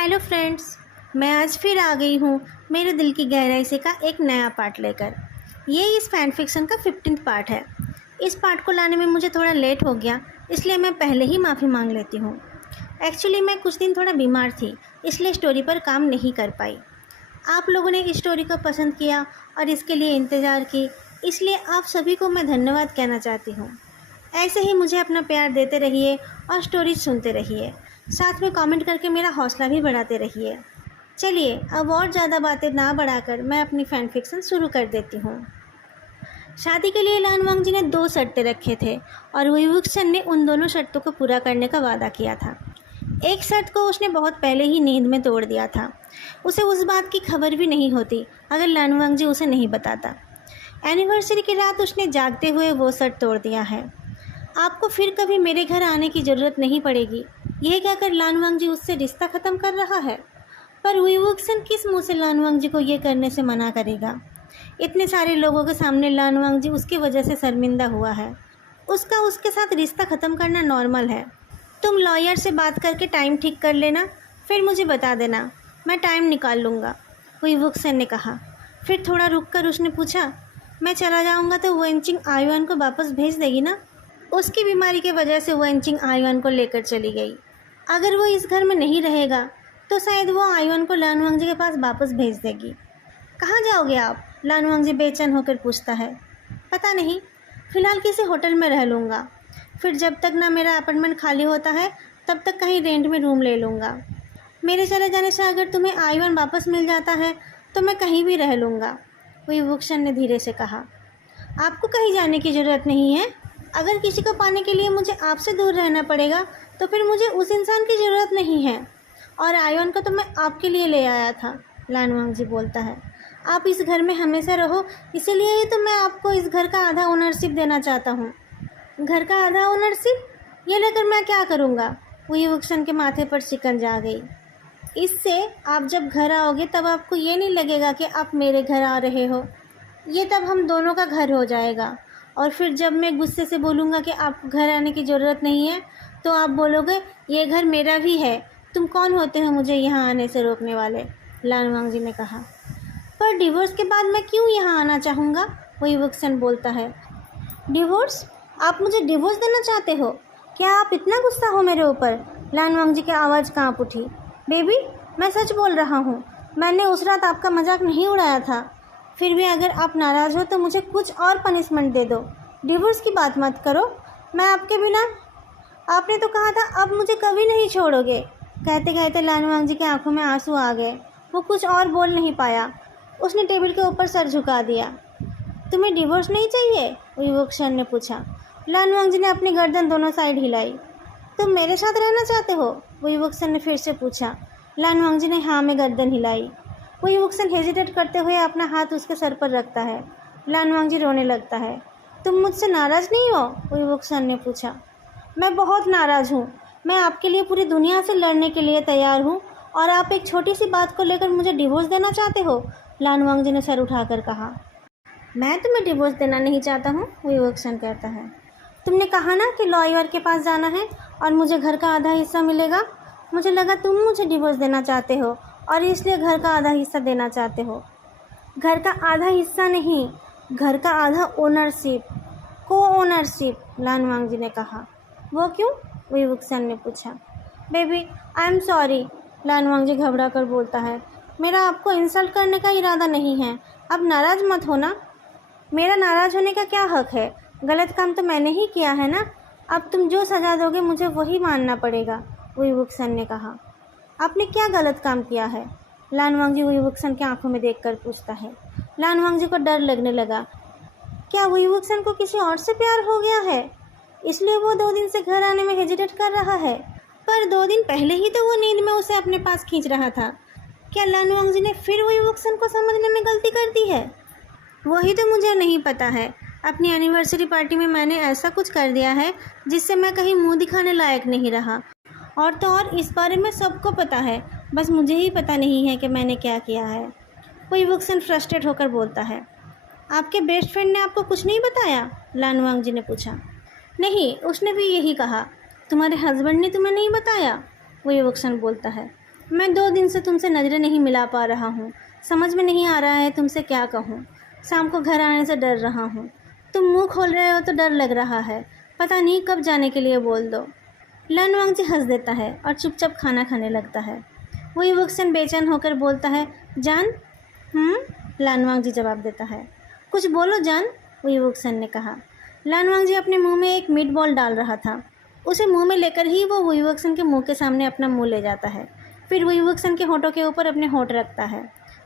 Hello friends, मैं आज फिर आ गई हूँ मेरे दिल की गहराई से का एक नया पार्ट लेकर। ये इस फैन फिक्शन का 15th पार्ट है। इस पार्ट को लाने में मुझे थोड़ा लेट हो गया, इसलिए मैं पहले ही माफ़ी मांग लेती हूँ। एक्चुअली मैं कुछ दिन थोड़ा बीमार थी, इसलिए स्टोरी पर काम नहीं कर पाई। आप लोगों ने इस स्टोरी को पसंद किया और इसके लिए इंतज़ार की, इसलिए आप सभी को मैं धन्यवाद कहना चाहती हूँ। ऐसे ही मुझे अपना प्यार देते रहिए और स्टोरीज सुनते रहिए, साथ में कमेंट करके मेरा हौसला भी बढ़ाते रहिए। चलिए अब और ज़्यादा बातें ना बढ़ाकर मैं अपनी फैन फिक्शन शुरू कर देती हूँ। शादी के लिए लान वांग जी ने 2 शर्तें रखे थे और वुई वुक्सन ने उन दोनों शर्तों को पूरा करने का वादा किया था। एक शर्त को उसने बहुत पहले ही नींद में तोड़ दिया था। उसे उस बात की खबर भी नहीं होती अगर लान वांग जी उसे नहीं बताता। एनिवर्सरी की रात उसने जागते हुए वो शर्त तोड़ दिया है। आपको फिर कभी मेरे घर आने की ज़रूरत नहीं पड़ेगी, यह कहकर लान वांग जी उससे रिश्ता ख़त्म कर रहा है। पर वुई वुक्सन किस मुंह से लान वांग जी को ये करने से मना करेगा? इतने सारे लोगों के सामने लान वांग जी उसकी वजह से शर्मिंदा हुआ है। उसके साथ रिश्ता ख़त्म करना नॉर्मल है। तुम लॉयर से बात करके टाइम ठीक कर लेना, फिर मुझे बता देना, मैं टाइम निकाल लूँगा, वुई वुक्सन ने कहा। फिर थोड़ा रुक कर उसने पूछा, मैं चला जाऊँगा तो वेनचिंग आयुआन को वापस भेज देगी ना? उसकी बीमारी की वजह से वेनचिंग आयुआन को लेकर चली गई। अगर वो इस घर में नहीं रहेगा तो शायद वो आयुआन को लान वांग जी के पास वापस भेज देगी। कहाँ जाओगे आप? लान वांग जी बेचैन होकर पूछता है। पता नहीं, फ़िलहाल किसी होटल में रह लूँगा, फिर जब तक ना मेरा अपार्टमेंट खाली होता है तब तक कहीं रेंट में रूम ले लूँगा। मेरे चले जाने से अगर तुम्हें आयुआन वापस मिल जाता है तो मैं कहीं भी रह लूँगा, वुई वुक्सन ने धीरे से कहा। आपको कहीं जाने की ज़रूरत नहीं है। अगर किसी को पाने के लिए मुझे आपसे दूर रहना पड़ेगा तो फिर मुझे उस इंसान की ज़रूरत नहीं है। और आयुआन को तो मैं आपके लिए ले आया था, लान वांग जी बोलता है। आप इस घर में हमेशा रहो, इसीलिए ही तो मैं आपको इस घर का आधा ओनरशिप देना चाहता हूँ। घर का आधा ओनरशिप? ये लेकर मैं क्या करूँगा? वुई वुक्सन के माथे पर शिकंजा आ गई। इससे आप जब घर आओगे तब आपको ये नहीं लगेगा कि आप मेरे घर आ रहे हो। ये तब हम दोनों का घर हो जाएगा। और फिर जब मैं गुस्से से बोलूँगा कि आपको घर आने की ज़रूरत नहीं है तो आप बोलोगे ये घर मेरा भी है, तुम कौन होते हो मुझे यहाँ आने से रोकने वाले, लान वांग जी ने कहा। पर डिवोर्स के बाद मैं क्यों यहाँ आना चाहूँगा? वुई वुक्सन बोलता है। डिवोर्स? आप मुझे डिवोर्स देना चाहते हो? क्या आप इतना गुस्सा हो मेरे ऊपर? लान वांग जी की आवाज़ काँप उठी। बेबी, मैं सच बोल रहा हूँ, मैंने उस रात आपका मजाक नहीं उड़ाया था। फिर भी अगर आप नाराज़ हो तो मुझे कुछ और पनिशमेंट दे दो, डिवोर्स की बात मत करो। मैं आपके बिना, आपने तो कहा था अब मुझे कभी नहीं छोड़ोगे। कहते कहते लान वांग जी की आंखों में आंसू आ गए। वो कुछ और बोल नहीं पाया। उसने टेबल के ऊपर सर झुका दिया। तुम्हें डिवोर्स नहीं चाहिए? वुई वुक्सन ने पूछा। लान वांग जी ने अपनी गर्दन दोनों साइड हिलाई। तुम मेरे साथ रहना चाहते हो? वुई वुक्सन ने फिर से पूछा। लान वांग जी ने हाँ में गर्दन हिलाई। वुई वुक्सन हेजिटेट करते हुए अपना हाथ उसके सर पर रखता है। लान वांग जी रोने लगता है। तुम मुझसे नाराज़ नहीं हो? वुई वुक्सन ने पूछा। मैं बहुत नाराज़ हूँ। मैं आपके लिए पूरी दुनिया से लड़ने के लिए तैयार हूँ और आप एक छोटी सी बात को लेकर मुझे डिवोर्स देना चाहते हो? लान वांग जी ने सर उठाकर कहा। मैं तुम्हें डिवोर्स देना नहीं चाहता हूँ, वुई वुक्सन कहता है। तुमने कहा ना कि लॉयर के पास जाना है और मुझे घर का आधा हिस्सा मिलेगा। मुझे लगा तुम मुझे डिवोर्स देना चाहते हो और इसलिए घर का आधा हिस्सा देना चाहते हो। घर का आधा हिस्सा नहीं, घर का आधा ओनरशिप, को ओनरशिप, लान वांग जी ने कहा। वो क्यों? वुई वुक्सन ने पूछा। बेबी, आई एम सॉरी, लान वांग जी घबरा कर बोलता है। मेरा आपको इंसल्ट करने का इरादा नहीं है, अब नाराज़ मत होना। मेरा नाराज़ होने का क्या हक है? गलत काम तो मैंने ही किया है ना। अब तुम जो सज़ा दोगे मुझे वही मानना पड़ेगा, वुई वुक्सन ने कहा। आपने क्या गलत काम किया है? लान वांग जी वुई वुक्सन की आंखों में देखकर पूछता है। लान वांग जी को डर लगने लगा। क्या वुई वुक्सन को किसी और से प्यार हो गया है, इसलिए वो 2 दिन से घर आने में हेजिटेट कर रहा है? पर 2 दिन पहले ही तो वो नींद में उसे अपने पास खींच रहा था। क्या लान वांग जी ने फिर वुई वुक्सन को समझने में गलती कर दी है? वही तो मुझे नहीं पता है। अपनी एनिवर्सरी पार्टी में मैंने ऐसा कुछ कर दिया है जिससे मैं कहीं मुंह दिखाने लायक नहीं रहा। और तो और इस बारे में सबको पता है, बस मुझे ही पता नहीं है कि मैंने क्या किया है। वुई वुक्सन फ्रस्ट्रेट होकर बोलता है। आपके बेस्ट फ्रेंड ने आपको कुछ नहीं बताया? लान वांग जी ने पूछा। नहीं, उसने भी यही कहा। तुम्हारे हस्बैंड ने तुम्हें नहीं बताया? वुई वुक्सन बोलता है। मैं 2 दिन से तुमसे नज़रें नहीं मिला पा रहा हूँ। समझ में नहीं आ रहा है तुमसे क्या कहूँ। शाम को घर आने से डर रहा हूँ। तुम मुँह खोल रहे हो तो डर लग रहा है। पता नहीं कब जाने के लिए बोल दो। लन वांगजी हंस देता है और चुपचाप खाना खाने लगता है। वही वुक्सन बेचैन होकर बोलता है, जान? लन वांगजी जवाब देता है। कुछ बोलो जान, वही वुक्सन ने कहा। लन वांगजी अपने मुंह में एक मीट बॉल डाल रहा था। उसे मुंह में लेकर ही वो वही वुक्सन के मुंह के सामने अपना मुंह ले जाता है। फिर वही वुक्सन के होठों के ऊपर अपने होठ रखता है।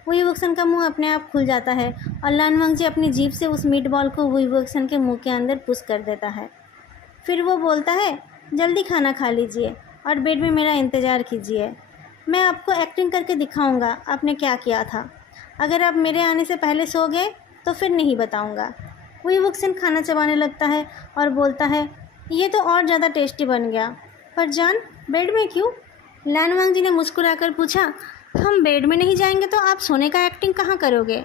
वही वुक्सन का मुंह अपने आप खुल जाता है और लन वांगजी अपनी जीभ से उस मीट बॉल को वही वुक्सन के मुंह के अंदर पुश कर देता है। फिर वो बोलता है, जल्दी खाना खा लीजिए और बेड में मेरा इंतज़ार कीजिए। मैं आपको एक्टिंग करके दिखाऊंगा आपने क्या किया था। अगर आप मेरे आने से पहले सो गए तो फिर नहीं बताऊंगा। वही वुक्सन खाना चबाने लगता है और बोलता है, ये तो और ज़्यादा टेस्टी बन गया। पर जान, बेड में क्यों? लन वांगजी ने मुस्कुराकर पूछा, हम बेड में नहीं जाएंगे तो आप सोने का एक्टिंग कहाँ करोगे?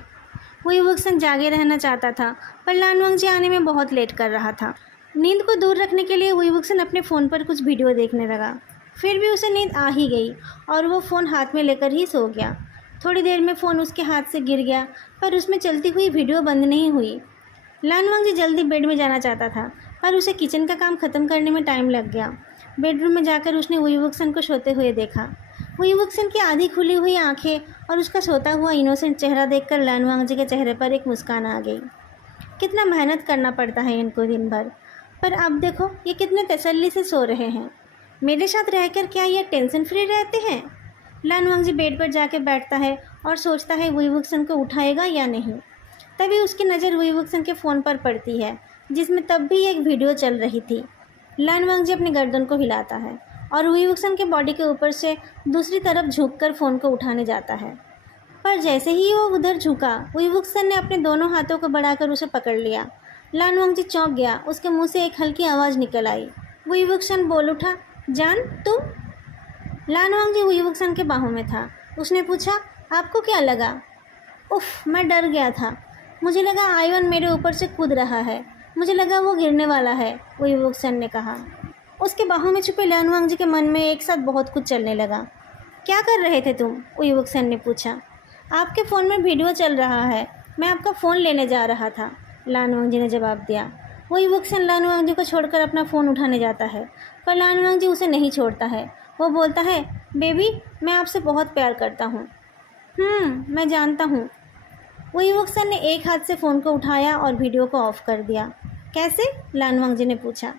वही वुक्सन जागे रहना चाहता था पर लन वांगजी आने में बहुत लेट कर रहा था। नींद को दूर रखने के लिए वही वुक्सन अपने फ़ोन पर कुछ वीडियो देखने लगा। फिर भी उसे नींद आ ही गई और वो फ़ोन हाथ में लेकर ही सो गया। थोड़ी देर में फ़ोन उसके हाथ से गिर गया पर उसमें चलती हुई वीडियो बंद नहीं हुई। लन वांगजी जल्दी बेड में जाना चाहता था पर उसे किचन का काम ख़त्म करने में टाइम लग गया। बेडरूम में जाकर उसने वही वुक्सन को सोते हुए देखा। वही वुक्सन की आधी खुली हुई आंखें और उसका सोता हुआ इनोसेंट चेहरा देखकर लन वांगजी के चेहरे पर एक मुस्कान आ गई। कितना मेहनत करना पड़ता है इनको दिन भर, पर अब देखो ये कितने तसल्ली से सो रहे हैं। मेरे साथ रहकर क्या ये टेंशन फ्री रहते हैं? लन वांगजी बेड पर जाकर बैठता है और सोचता है वही वुक्सन को उठाएगा या नहीं। तभी उसकी नज़र वही वुक्सन के फ़ोन पर पड़ती है जिसमें तब भी एक वीडियो चल रही थी। लन वांगजी अपनी गर्दन को हिलाता है और वही वुक्सन के बॉडी के ऊपर से दूसरी तरफ झुककर फ़ोन को उठाने जाता है। पर जैसे ही वो उधर झुका, वही वुक्सन ने अपने दोनों हाथों को बढ़ाकर उसे पकड़ लिया। लन वांगजी चौंक गया। उसके मुंह से एक हल्की आवाज़ निकल आई। वही वुक्सन बोल उठा, जान तुम? लन वांगजी वही वुक्सन के बाहों में था। उसने पूछा, आपको क्या लगा? उफ, मैं डर गया था। मुझे लगा आयवन मेरे ऊपर से कूद रहा है। मुझे लगा वो गिरने वाला है, वही वुक्सन ने कहा। उसके बाहों में छुपे लन वांगजी के मन में एक साथ बहुत कुछ चलने लगा। क्या कर रहे थे तुम? वही वुक्सन ने पूछा। आपके फ़ोन में वीडियो चल रहा है, मैं आपका फ़ोन लेने जा रहा था, लन वांगजी ने जवाब दिया। वही वुक्सन लन वांगजी को छोड़कर अपना फ़ोन उठाने जाता है पर लन वांगजी उसे नहीं छोड़ता है। वो बोलता है, बेबी मैं आपसे बहुत प्यार करता हूँ। मैं जानता हूँ। वही वुक्सन ने एक हाथ से फ़ोन को उठाया और वीडियो को ऑफ़ कर दिया। कैसे? लन वांगजी ने पूछा।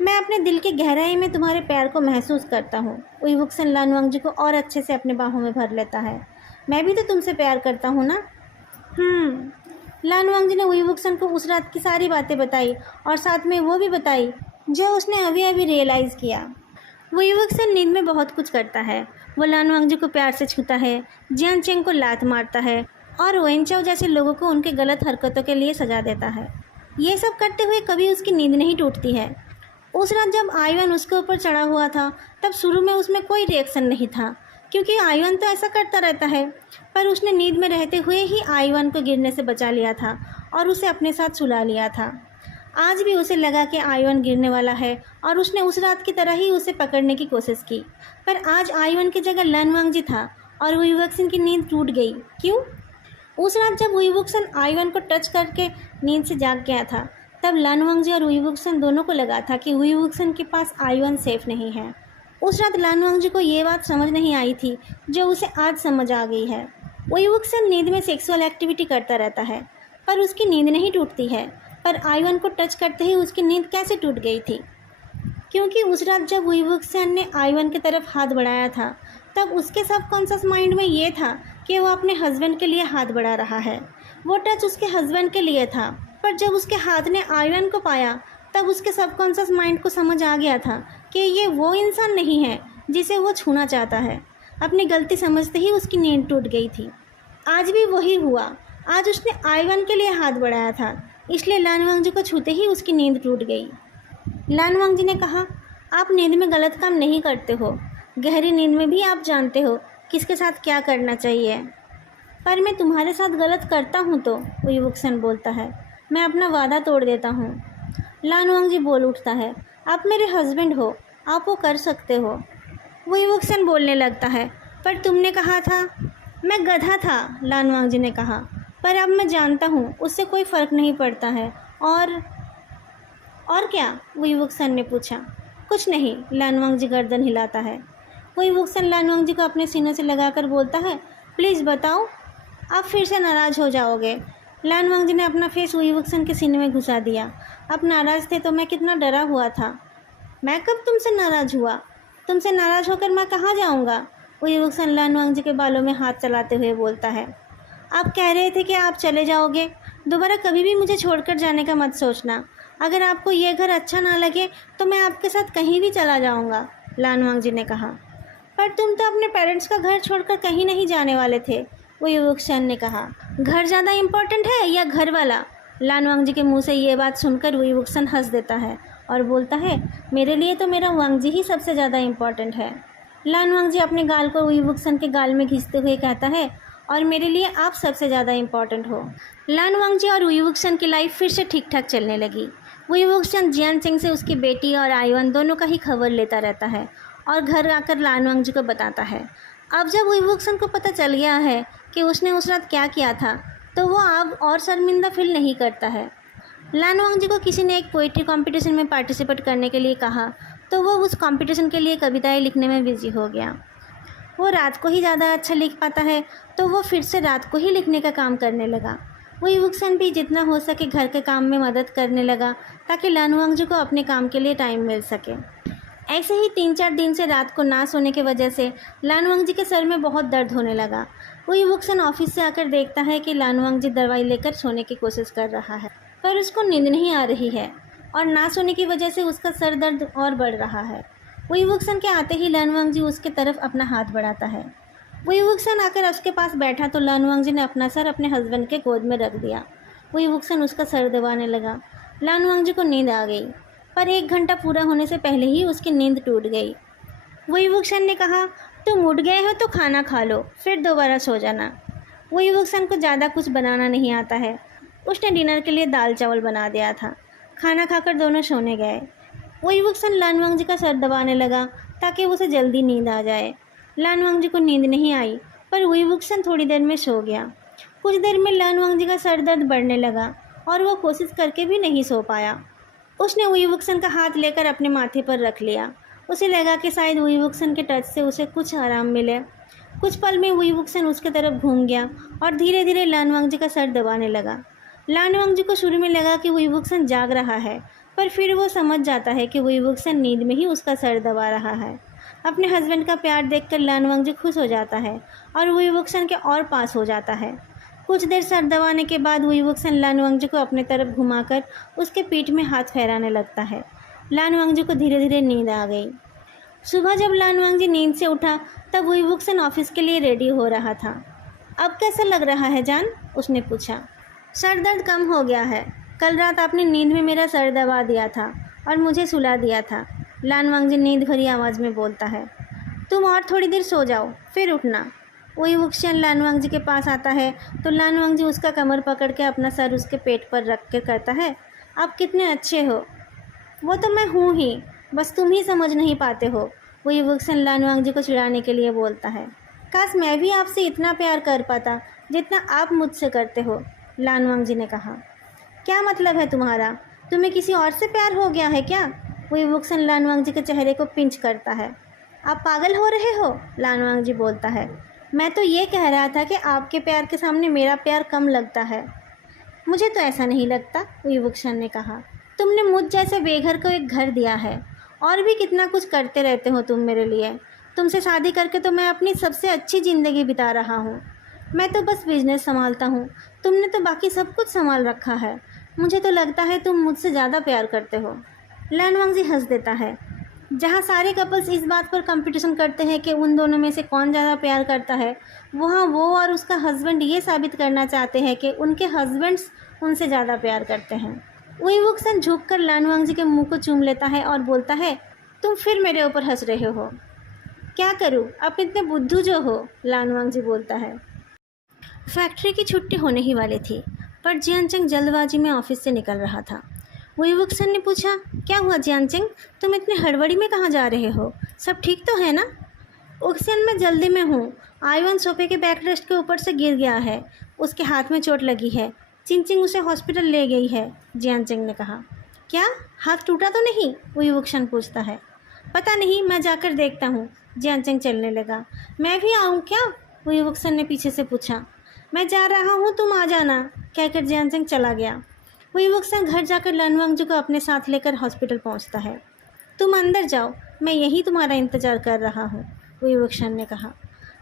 मैं अपने दिल की गहराई में तुम्हारे प्यार को महसूस करता हूँ। वही वुक्सन लन वांगजी को और अच्छे से अपने बाहों में भर लेता है। मैं भी तो तुमसे प्यार करता हूँ ना? लन वांगजी ने वही वुक्सन को उस रात की सारी बातें बताई और साथ में वो भी बताई जो उसने अभी अभी रियलाइज़ किया। वही वुक्सन नींद में बहुत कुछ करता है। वो लन वांगजी को प्यार से छूता है, जियान चेंग को लात मारता है और वेनचाओ जैसे लोगों को उनके गलत हरकतों के लिए सजा देता है। ये सब करते हुए कभी उसकी नींद नहीं टूटती है। उस रात जब आयवन उसके ऊपर चढ़ा हुआ था तब शुरू में उसमें कोई रिएक्शन नहीं था क्योंकि आयवन तो ऐसा करता रहता है, पर उसने नींद में रहते हुए ही आयवन को गिरने से बचा लिया था और उसे अपने साथ सुला लिया था। आज भी उसे लगा कि आयवन गिरने वाला है और उसने उस रात की तरह ही उसे पकड़ने की कोशिश की, पर आज आयवन की जगह लन वांगजी था और वही वुक्सन की नींद टूट गई। क्यों? उस रात जब वही वुक्सन आयवन को टच करके नींद से जाग गया था तब लन वांगजी और वही वुक्सन दोनों को लगा था कि वही वुक्सन के पास आयवन सेफ नहीं है। उस रात लन वांगजी को ये बात समझ नहीं आई थी जो उसे आज समझ आ गई है। वही वुक्सन नींद में सेक्सुअल एक्टिविटी करता रहता है पर उसकी नींद नहीं टूटती है, पर आयवन को टच करते ही उसकी नींद कैसे टूट गई थी? क्योंकि उस रात जब वही वुक्सन ने आयवन की तरफ हाथ बढ़ाया था तब उसके सबकॉन्शियस माइंड में ये था कि वो अपने हस्बैंड के लिए हाथ बढ़ा रहा है। वो टच उसके हस्बैंड के लिए था, पर जब उसके हाथ ने आयवन को पाया तब उसके सबकॉन्शियस माइंड को समझ आ गया था कि ये वो इंसान नहीं है जिसे वो छूना चाहता है। अपनी गलती समझते ही उसकी नींद टूट गई थी। आज भी वही हुआ। आज उसने आयवन के लिए हाथ बढ़ाया था, इसलिए लन वांगजी को छूते ही उसकी नींद टूट गई। लन वांगजी ने कहा, आप नींद में गलत काम नहीं करते हो। गहरी नींद में भी आप जानते हो किसके साथ क्या करना चाहिए। पर मैं तुम्हारे साथ गलत करता हूँ तो, वही वुक्सन बोलता है। मैं अपना वादा तोड़ देता हूँ। लन वांगजी बोल उठता है, आप मेरे हस्बैंड हो, आप वो कर सकते हो। वही वुक्सन बोलने लगता है, पर तुमने कहा था। मैं गधा था, लान वांगजी ने कहा, पर अब मैं जानता हूँ उससे कोई फ़र्क नहीं पड़ता है। और क्या? वही वुक्सन ने पूछा। कुछ नहीं, लान वांगजी गर्दन हिलाता है। वही वुक्सन लान वांगजी को अपने सीनों से लगाकर बोलता है, प्लीज़ बताओ, आप फिर से नाराज़ हो जाओगे। लान वांगजी ने अपना फेस वही वुक्सन के सीने में घुसा दिया। आप नाराज़ थे तो मैं कितना डरा हुआ था। मैं कब तुमसे नाराज़ हुआ? तुमसे नाराज़ होकर मैं कहाँ जाऊँगा? वही वुक्सन लान वांगजी के बालों में हाथ चलाते हुए बोलता है। आप कह रहे थे कि आप चले जाओगे। दोबारा कभी भी मुझे छोड़कर जाने का मत सोचना। अगर आपको ये घर अच्छा ना लगे तो मैं आपके साथ कहीं भी चला जाऊँगा, लान वांगजी ने कहा। पर तुम तो अपने पेरेंट्स का घर छोड़कर कहीं नहीं जाने वाले थे, वही वुक्सन ने कहा। घर ज़्यादा इम्पोर्टेंट है या घर वाला? लान वांगजी के मुंह से ये बात सुनकर वही वुक्सन हंस देता है और बोलता है, मेरे लिए तो मेरा वांगजी ही सबसे ज़्यादा इम्पोर्टेंट है। लान वांगजी अपने गाल को वही वुक्सन के गाल में घिसते हुए कहता है, और मेरे लिए आप सबसे ज़्यादा इम्पोर्टेंट हो। लान वांगजी और वही वुक्सन की लाइफ फिर से ठीक ठाक चलने लगी। वही वुक्सन जियान चिंग से उसकी बेटी और आईवन दोनों का ही खबर लेता रहता है और घर आकर लान वांगजी को बताता है। अब जब वही वुक्सन को पता चल गया है कि उसने उस रात क्या किया था, तो वो अब और शर्मिंदा फील नहीं करता है। लान वांगजी को किसी ने एक पोइट्री कंपटीशन में पार्टिसिपेट करने के लिए कहा, तो वो उस कंपटीशन के लिए कविताएं लिखने में बिजी हो गया। वो रात को ही ज़्यादा अच्छा लिख पाता है, तो वो फिर से रात को ही लिखने का काम करने लगा। वही वुक्सन भी जितना हो सके घर के काम में मदद करने लगा, ताकि लान वांगजी को अपने काम के लिए टाइम मिल सके। ऐसे ही 3-4 दिन से रात को ना सोने की वजह से लान वांगजी के सर में बहुत दर्द होने लगा। वही वुक्सन ऑफिस से आकर देखता है कि लान वांगजी दवाई लेकर सोने की कोशिश कर रहा है, पर उसको नींद नहीं आ रही है और ना सोने की वजह से उसका सर दर्द और बढ़ रहा है। वही वुक्सन के आते ही लान वांगजी उसके तरफ अपना हाथ बढ़ाता है। वही वुक्सन आकर उसके पास बैठा तो लान वांगजी ने अपना सर अपने हस्बैंड के गोद में रख दिया। वही वुक्सन उसका सर दबाने लगा। लान वांगजी को नींद आ गई, पर 1 घंटा पूरा होने से पहले ही उसकी नींद टूट गई। वही वुक्सन ने कहा, तुम उठ गए हो तो खाना खा लो, फिर दोबारा सो जाना। वही वुक्सन को ज़्यादा कुछ बनाना नहीं आता है। उसने डिनर के लिए दाल चावल बना दिया था। खाना खाकर दोनों सोने गए। वही वुक्सन लान वांगजी का सर दबाने लगा ताकि उसे जल्दी नींद आ जाए। लान वांगजी को नींद नहीं आई, पर वही वुक्सन थोड़ी देर में सो गया। कुछ देर में लान वांगजी का सर दर्द बढ़ने लगा और वो कोशिश करके भी नहीं सो पाया। उसने वही वुक्सन का हाथ लेकर अपने माथे पर रख लिया। उसे लगा कि शायद वही वुक्सन के टच से उसे कुछ आराम मिले। कुछ पल में वही वुक्सन उसके तरफ घूम गया और धीरे धीरे लान वांगजी का सर दबाने लगा। लान वांगजी को शुरू में लगा कि वही वुक्सन जाग रहा है, पर फिर वो समझ जाता है कि वही वुक्सन नींद में ही उसका सर दबा रहा है। अपने हस्बैंड का प्यार देखकर लान वांगजी खुश हो जाता है और वही वुक्सन के और पास हो जाता है। कुछ देर सर दबाने के बाद वही वुक्सन लान वांगजी को अपने तरफ घुमाकर उसके पीठ में हाथ फेराने लगता है। लान वांगजी को धीरे धीरे नींद आ गई। सुबह जब लान वांगजी नींद से उठा तब वही वुक्सन ऑफिस के लिए रेडी हो रहा था। अब कैसा लग रहा है जान? उसने पूछा। सर दर्द कम हो गया है। कल रात आपने नींद में मेरा सर दबा दिया था और मुझे सुला दिया था, लान वांगजी नींद भरी आवाज़ में बोलता है। तुम और थोड़ी देर सो जाओ, फिर उठना। वही वुक्सन लान वांगजी के पास आता है तो लान वांगजी उसका कमर पकड़ के अपना सर उसके पेट पर रख के कहता है, आप कितने अच्छे हो। वो तो मैं हूँ ही, बस तुम ही समझ नहीं पाते हो, वही वुक्सन लान वांगजी को चिढ़ाने के लिए बोलता है। काश मैं भी आपसे इतना प्यार कर पाता जितना आप मुझसे करते हो, लान वांगजी ने कहा। क्या मतलब है तुम्हारा? तुम्हें किसी और से प्यार हो गया है क्या? वही वुक्सन लान वांगजी के चेहरे को पिंच करता है। आप पागल हो रहे हो, लान वांगजी बोलता है। मैं तो ये कह रहा था कि आपके प्यार के सामने मेरा प्यार कम लगता है। मुझे तो ऐसा नहीं लगता, वही वुक्सन ने कहा। तुमने मुझ जैसे बेघर को एक घर दिया है और भी कितना कुछ करते रहते हो तुम मेरे लिए। तुमसे शादी करके तो मैं अपनी सबसे अच्छी ज़िंदगी बिता रहा हूँ। मैं तो बस बिजनेस संभालता हूँ, तुमने तो बाकी सब कुछ संभाल रखा है। मुझे तो लगता है तुम मुझसे ज़्यादा प्यार करते हो। लान वांगजी हंस देता है। जहाँ सारे कपल्स इस बात पर कंपटीशन करते हैं कि उन दोनों में से कौन ज़्यादा प्यार करता है, वहाँ वो और उसका हस्बैंड ये साबित करना चाहते हैं कि उनके हस्बैंड्स उनसे ज़्यादा प्यार करते हैं। वही वुक्सन झुककर लान वांगजी के मुंह को चूम लेता है और बोलता है, तुम फिर मेरे ऊपर हंस रहे हो। क्या करूँ, आप इतने बुद्धू जो हो, लान वांगजी बोलता है। फैक्ट्री की छुट्टी होने ही वाली थी, पर जियान चिंग जल्दबाजी में ऑफिस से निकल रहा था। वही वुक्सन ने पूछा, क्या हुआ जियान चिंग, तुम इतने हड़बड़ी में कहाँ जा रहे हो? सब ठीक तो है ना? ऑक्सीजन में जल्दी में हूँ। आईवन सोफे के बैक रेस्ट के ऊपर से गिर गया है। उसके हाथ में चोट लगी है। चिंग उसे हॉस्पिटल ले गई है, जियानचेंग ने कहा। क्या हाथ टूटा तो नहीं? वुक्शन पूछता है। पता नहीं, मैं जाकर देखता हूँ। जियानचेंग चलने लगा। मैं भी आऊँ क्या? वुक्शन ने पीछे से पूछा। मैं जा रहा हूँ, तुम आ जाना, कहकर जियानचेंग चला गया। वुक्शन घर जाकर लनवांगजी को अपने साथ लेकर हॉस्पिटल पहुँचता है। तुम अंदर जाओ, मैं यहीं तुम्हारा इंतज़ार कर रहा हूँ, वुक्शन ने कहा।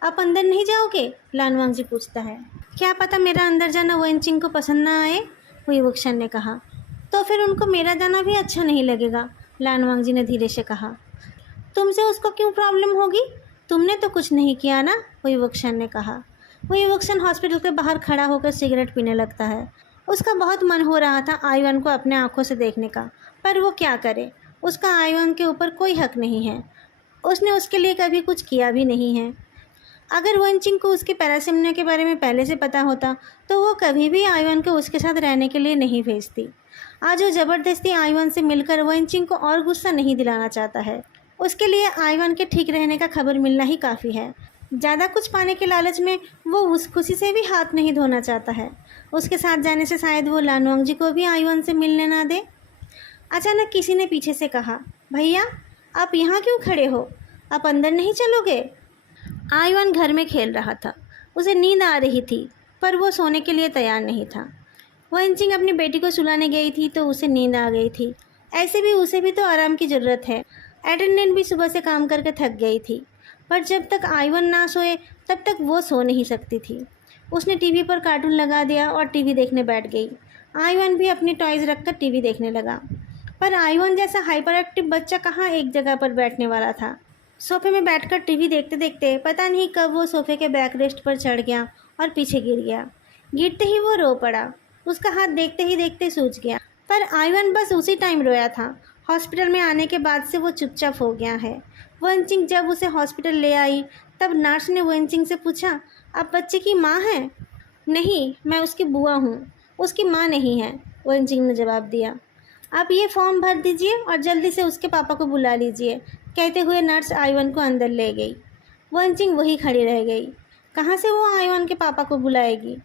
आप अंदर नहीं जाओगे? लानवांगजी पूछता है। क्या पता मेरा अंदर जाना वेनचिंग को पसंद ना आए, वुक्शन ने कहा। तो फिर उनको मेरा जाना भी अच्छा नहीं लगेगा, लानवांगजी ने धीरे से कहा। तुमसे उसको क्यों प्रॉब्लम होगी? तुमने तो कुछ नहीं किया ना, वुक्शन ने कहा। वुक्शन हॉस्पिटल के बाहर खड़ा होकर सिगरेट पीने लगता है। उसका बहुत मन हो रहा था आईवन को अपने आंखों से देखने का, पर वो क्या करे। उसका आईवन के ऊपर कोई हक नहीं है। उसने उसके लिए कभी कुछ किया भी नहीं है। अगर वेनचिंग को उसके पैरासिम्निया के बारे में पहले से पता होता तो वो कभी भी आईवन को उसके साथ रहने के लिए नहीं भेजती। आज वो ज़बरदस्ती आईवन से मिलकर वेनचिंग को और गुस्सा नहीं दिलाना चाहता है। उसके लिए आईवन के ठीक रहने का खबर मिलना ही काफ़ी है। ज़्यादा कुछ पाने के लालच में वो उस खुशी से भी हाथ नहीं धोना चाहता है। उसके साथ जाने से शायद वो लानवांगजी को भी आईवन से मिलने ना दे। अचानक किसी ने पीछे से कहा, भैया आप यहाँ क्यों खड़े हो? आप अंदर नहीं चलोगे? आईवन घर में खेल रहा था। उसे नींद आ रही थी, पर वो सोने के लिए तैयार नहीं था। वेनचिंग अपनी बेटी को सुलाने गई थी तो उसे नींद आ गई थी। ऐसे भी उसे भी तो आराम की ज़रूरत है। अटेंडेंट भी सुबह से काम करके थक गई थी, पर जब तक आईवन ना सोए तब तक वो सो नहीं सकती थी। उसने टीवी पर कार्टून लगा दिया और टीवी देखने बैठ गई। आईवन भी अपनी टॉयज़ रखकर टीवी देखने लगा, पर आईवन जैसा हाइपर एक्टिव बच्चा कहाँ एक जगह पर बैठने वाला था। सोफे में बैठकर टीवी देखते देखते पता नहीं कब वो सोफे के बैक रेस्ट पर चढ़ गया और पीछे गिर गया। गिरते ही वो रो पड़ा। उसका हाथ देखते ही देखते सूज गया, पर आईवन बस उसी टाइम रोया था। हॉस्पिटल में आने के बाद से वो चुपचाप हो गया है। वेनचिंग जब उसे हॉस्पिटल ले आई तब नर्स ने वेनचिंग से पूछा, आप बच्चे की माँ हैं? नहीं, मैं उसकी बुआ हूँ, उसकी माँ नहीं है, वेनचिंग ने जवाब दिया। आप ये फॉर्म भर दीजिए और जल्दी से उसके पापा को बुला लीजिए, कहते हुए नर्स आईवन को अंदर ले गई। वेनचिंग वही खड़ी रह गई। कहाँ से वो आईवन के पापा को बुलाएगी?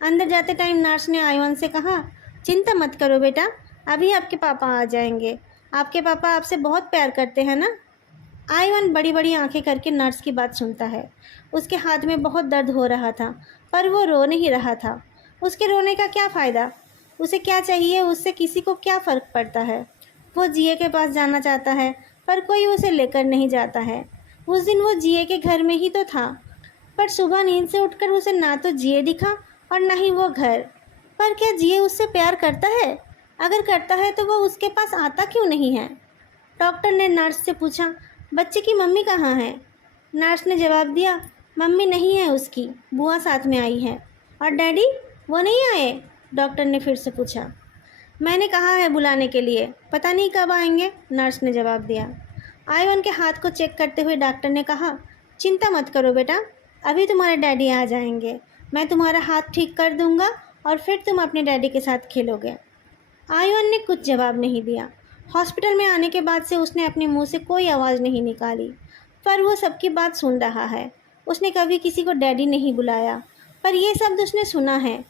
अंदर जाते टाइम नर्स ने आईवन से कहा, चिंता मत करो बेटा, अभी आपके पापा आ जाएंगे। आपके पापा आपसे बहुत प्यार करते हैं ना? आईवन बड़ी बड़ी आंखें करके नर्स की बात सुनता है। उसके हाथ में बहुत दर्द हो रहा था, पर वो रो नहीं रहा था। उसके रोने का क्या फ़ायदा? उसे क्या चाहिए, उससे किसी को क्या फ़र्क पड़ता है। वो जिए के पास जाना चाहता है, पर कोई उसे लेकर नहीं जाता है। उस दिन वो जिए के घर में ही तो था, पर सुबह नींद से उठकर उसे ना तो जिए दिखा और ना ही वो घर। पर क्या जिए उससे प्यार करता है? अगर करता है तो वो उसके पास आता क्यों नहीं है? डॉक्टर ने नर्स से पूछा, बच्चे की मम्मी कहाँ है? नर्स ने जवाब दिया, मम्मी नहीं है उसकी, बुआ साथ में आई है। और डैडी, वो नहीं आए? डॉक्टर ने फिर से पूछा। मैंने कहा है बुलाने के लिए, पता नहीं कब आएंगे, नर्स ने जवाब दिया। आईवन के हाथ को चेक करते हुए डॉक्टर ने कहा, चिंता मत करो बेटा, अभी तुम्हारे डैडी आ जाएंगे। मैं तुम्हारा हाथ ठीक कर दूंगा और फिर तुम अपने डैडी के साथ खेलोगे। आईवन ने कुछ जवाब नहीं दिया। हॉस्पिटल में आने के बाद से उसने अपने मुंह से कोई आवाज़ नहीं निकाली, पर वो सबकी बात सुन रहा है। उसने कभी किसी को डैडी नहीं बुलाया, पर ये शब्द उसने सुना है।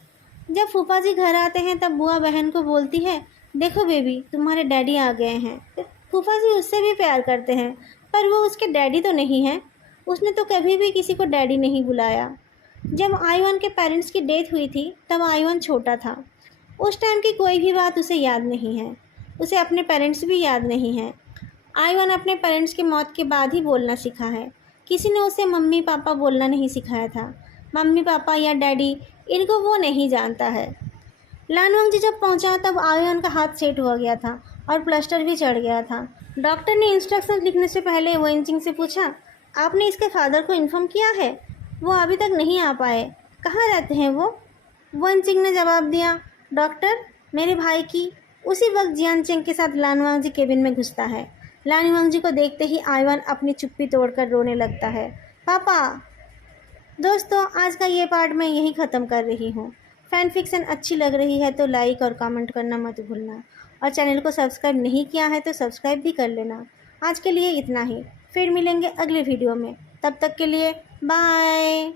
जब फूफा जी घर आते हैं तब बुआ बहन को बोलती है, देखो बेबी, तुम्हारे डैडी आ गए हैं। फूफा जी उससे भी प्यार करते हैं, पर वो उसके डैडी तो नहीं है। उसने तो कभी भी किसी को डैडी नहीं बुलाया। जब आईवन के पेरेंट्स की डेथ हुई थी तब आईवन छोटा था। उस टाइम की कोई भी बात उसे याद नहीं है। उसे अपने पेरेंट्स भी याद नहीं हैं। आईवन अपने पेरेंट्स की मौत के बाद ही बोलना सीखा है। किसी ने उसे मम्मी पापा बोलना नहीं सिखाया था। मम्मी पापा या डैडी, इनको वो नहीं जानता है। लानवांगजी जब पहुंचा तब आईवन का हाथ सेट हो गया था और प्लास्टर भी चढ़ गया था। डॉक्टर ने इंस्ट्रक्शन लिखने से पहले वेनचिंग से पूछा, आपने इसके फादर को इन्फॉर्म किया है? वो अभी तक नहीं आ पाए, कहाँ रहते हैं वो? वेनचिंग ने जवाब दिया, डॉक्टर, मेरे भाई की। उसी वक्त जियानचेंग के साथ लानवांगजी केबिन में घुसता है। लानवांगजी को देखते ही आईवन अपनी चुप्पी तोड़कर रोने लगता है, पापा। दोस्तों, आज का ये पार्ट मैं यहीं ख़त्म कर रही हूँ। फ़ैन फिक्सन अच्छी लग रही है तो लाइक और कमेंट करना मत भूलना, और चैनल को सब्सक्राइब नहीं किया है तो सब्सक्राइब भी कर लेना। आज के लिए इतना ही, फिर मिलेंगे अगले वीडियो में। तब तक के लिए बाय।